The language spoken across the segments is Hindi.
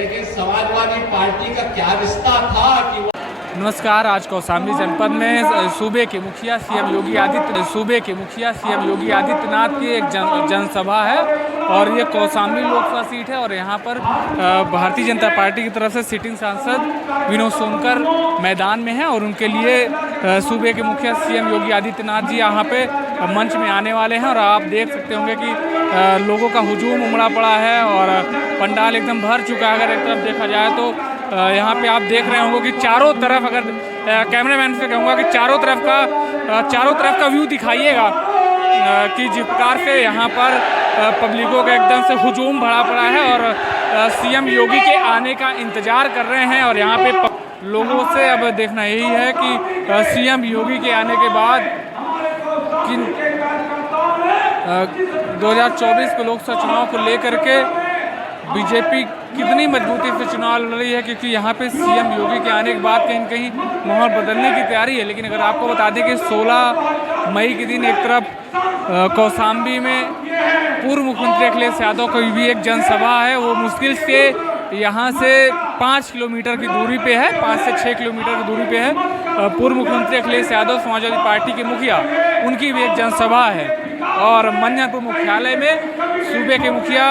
लेकिन समाजवादी पार्टी का क्या रिश्ता था कि नमस्कार। आज कौशाम्बी जनपद में सूबे के मुखिया सीएम योगी आदित्यनाथ की एक जनसभा है और ये कौशाम्बी लोकसभा सीट है और यहाँ पर भारतीय जनता पार्टी की तरफ से सिटिंग सांसद विनोद सोनकर मैदान में हैं और उनके लिए सूबे के मुखिया सीएम योगी आदित्यनाथ जी यहाँ पे मंच में आने वाले हैं। और आप देख सकते होंगे कि लोगों का हुजूम उमड़ा पड़ा है और पंडाल एकदम भर चुका है। अगर एक तरफ देखा जाए तो यहाँ पे आप देख रहे होंगे कि चारों तरफ, अगर कैमरामैन से कहूँगा कि चारों तरफ का व्यू दिखाइएगा कि जिस प्रकार से यहाँ पर पब्लिकों का एकदम से हुजूम भरा पड़ा है और सीएम योगी के आने का इंतज़ार कर रहे हैं। और यहाँ पे लोगों से अब देखना यही है कि सीएम योगी के आने के बाद 2024 के लोकसभा चुनाव को लेकर के बीजेपी कितनी मजबूती से चुनाव लड़ रही है, क्योंकि यहाँ पे सीएम योगी के आने के बाद कहीं न कहीं माहौल बदलने की तैयारी है। लेकिन अगर आपको बता दें कि 16 मई के दिन एक तरफ कौशाम्बी में पूर्व मुख्यमंत्री अखिलेश यादव की भी एक जनसभा है, वो मुश्किल से यहाँ से 5 किलोमीटर की दूरी पे है, 5 से 6 किलोमीटर की दूरी पे है। पूर्व मुख्यमंत्री अखिलेश यादव समाजवादी पार्टी के मुखिया, उनकी भी एक जनसभा है और मंझनपुर मुख्यालय में सूबे के मुखिया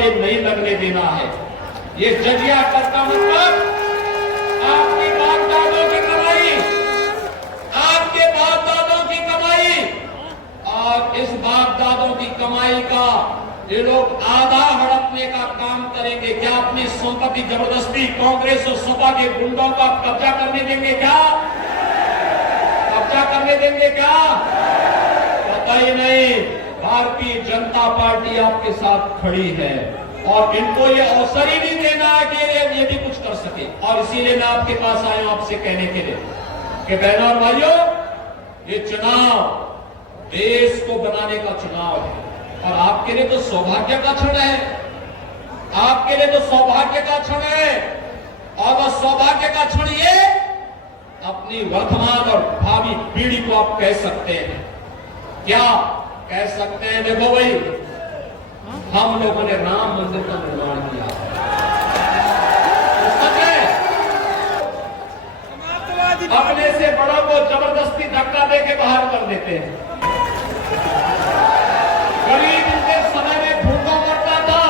नहीं लगने देना है। ये जजिया करता मतलब आपके बाप दादों की कमाई, और इस बाप दादों की कमाई का ये लोग आधा हड़पने का काम करेंगे। क्या अपनी संपत्ति जबरदस्ती कांग्रेस और सपा के गुंडों का कब्जा करने देंगे क्या? पता ही नहीं। भारतीय जनता पार्टी आपके साथ खड़ी है और इनको ये अवसर ही नहीं देना है कि ये भी कुछ कर सके। और इसीलिए मैं आपके पास आया हूं आपसे कहने के लिए कि बहनों और भाइयों, ये चुनाव देश को बनाने का चुनाव है और आपके लिए तो सौभाग्य का क्षण है। और वह सौभाग्य का क्षण ये अपनी वर्तमान और भावी पीढ़ी को आप कह सकते हैं। क्या कह सकते हैं? देखो भाई, हम लोगों ने राम मंदिर का निर्माण किया, तो सच है। अपने से बड़ों को जबरदस्ती धक्का दे के बाहर कर देते हैं। गरीब इनके समय में भूखा मरता था,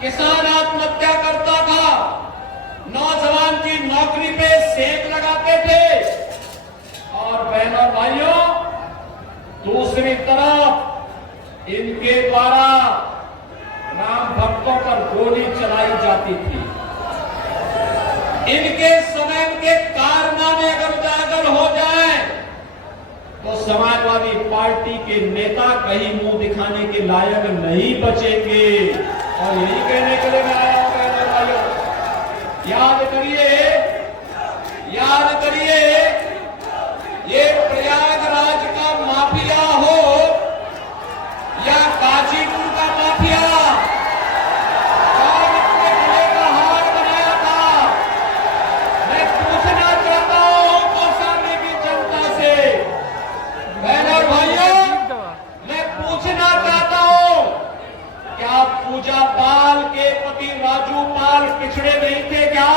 किसान आत्महत्या करता था, नौजवान की नौकरी पे सेक लगाते थे। और बहनों और भाइयों, दूसरी तरफ इनके द्वारा राम भक्तों पर गोली चलाई जाती थी। इनके समय के कारनामे अगर उजागर हो जाए तो समाजवादी पार्टी के नेता कहीं मुंह दिखाने के लायक नहीं बचेंगे। और यही कहने के लिए मैं आया हूं बहनों भाइयों, याद करिए ये प्रयागराज का माफिया हो या गाजीपुर का माफिया, कौन अपने गले का हार बनाया था? मैं पूछना चाहता हूं कौशाम्बी की जनता से, बहनों और भाइयों, मैं पूछना चाहता हूं, क्या पूजा पाल के पति राजू पाल पिछड़े नहीं थे क्या?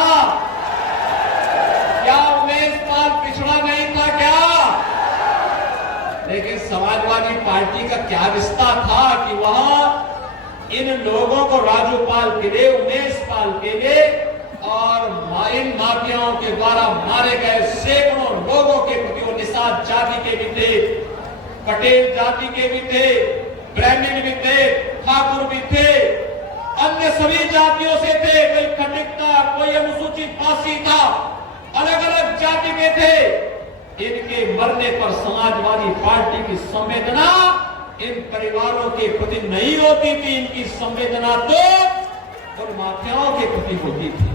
क्या उमेश पाल पिछड़ा नहीं था क्या? लेकिन समाजवादी पार्टी का क्या रिश्ता था कि वहां इन लोगों को राजू पाल के लिए, उमेश पाल के लिए और इन माफियाओं के द्वारा मारे गए सैकड़ों लोगों के प्रति, वो निषाद जाति के भी थे, पटेल जाति के भी थे, ब्राह्मण भी थे, ठाकुर भी थे, अन्य सभी जातियों से थे। कोई खटिक था, कोई अनुसूचित जाति था, अलग अलग जाति के थे। इनके मरने पर समाजवादी पार्टी की संवेदना इन परिवारों के प्रति नहीं होती थी, इनकी संवेदना तो उन माफियाओं के प्रति होती थी।